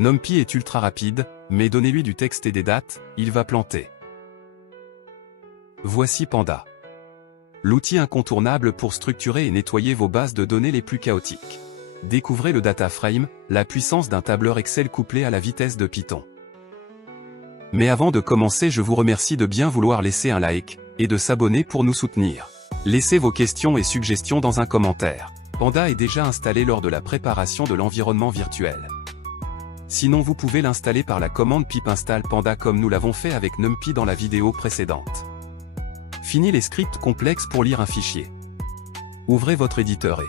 NumPy est ultra rapide, mais donnez-lui du texte et des dates, il va planter. Voici Panda. L'outil incontournable pour structurer et nettoyer vos bases de données les plus chaotiques. Découvrez le DataFrame, la puissance d'un tableur Excel couplé à la vitesse de Python. Mais avant de commencer, je vous remercie de bien vouloir laisser un like, et de s'abonner pour nous soutenir. Laissez vos questions et suggestions dans un commentaire. Panda est déjà installé lors de la préparation de l'environnement virtuel. Sinon vous pouvez l'installer par la commande pip install panda comme nous l'avons fait avec NumPy dans la vidéo précédente. Fini les scripts complexes pour lire un fichier. Ouvrez votre éditeur et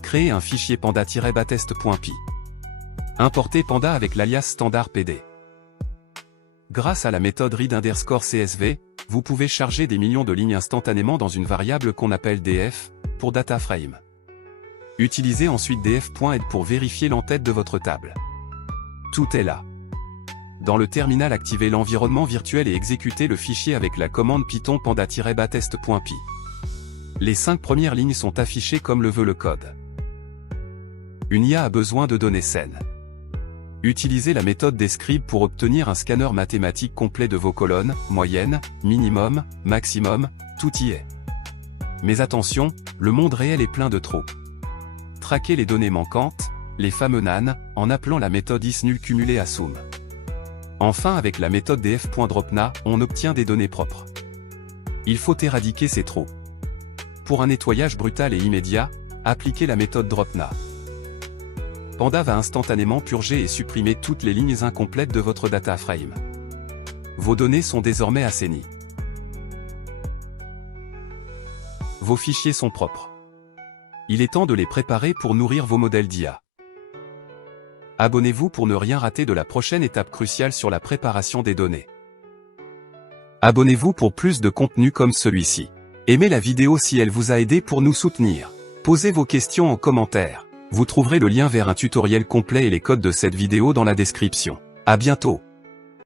créez un fichier panda-batest.py. Importez Panda avec l'alias standard pd. Grâce à la méthode read_csv, vous pouvez charger des millions de lignes instantanément dans une variable qu'on appelle df, pour DataFrame. Utilisez ensuite df.add pour vérifier l'entête de votre table. Tout est là. Dans le terminal, activez l'environnement virtuel et exécutez le fichier avec la commande python panda-batest.py. Les 5 premières lignes sont affichées comme le veut le code. Une IA a besoin de données saines. Utilisez la méthode describe pour obtenir un scanner mathématique complet de vos colonnes, moyenne, minimum, maximum, tout y est. Mais attention, le monde réel est plein de trop. Traquez les données manquantes, les fameux NaN, en appelant la méthode isNull cumulée assume. Enfin, avec la méthode df.dropNA, on obtient des données propres. Il faut éradiquer ces trous. Pour un nettoyage brutal et immédiat, appliquez la méthode dropNA. Panda va instantanément purger et supprimer toutes les lignes incomplètes de votre DataFrame. Vos données sont désormais assainies. Vos fichiers sont propres. Il est temps de les préparer pour nourrir vos modèles d'IA. Abonnez-vous pour ne rien rater de la prochaine étape cruciale sur la préparation des données. Abonnez-vous pour plus de contenu comme celui-ci. Aimez la vidéo si elle vous a aidé pour nous soutenir. Posez vos questions en commentaire. Vous trouverez le lien vers un tutoriel complet et les codes de cette vidéo dans la description. À bientôt.